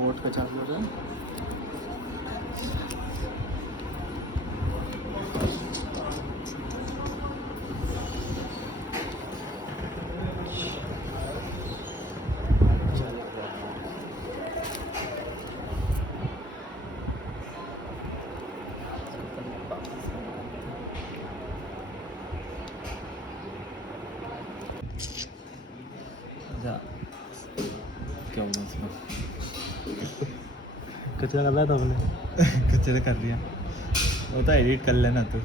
वोट का चार्ज हो रहा है। क्या होगा इसमें? कचरा कर रहा था आपने? कचरा कर दिया, वो तो एडिट कर लेना तू।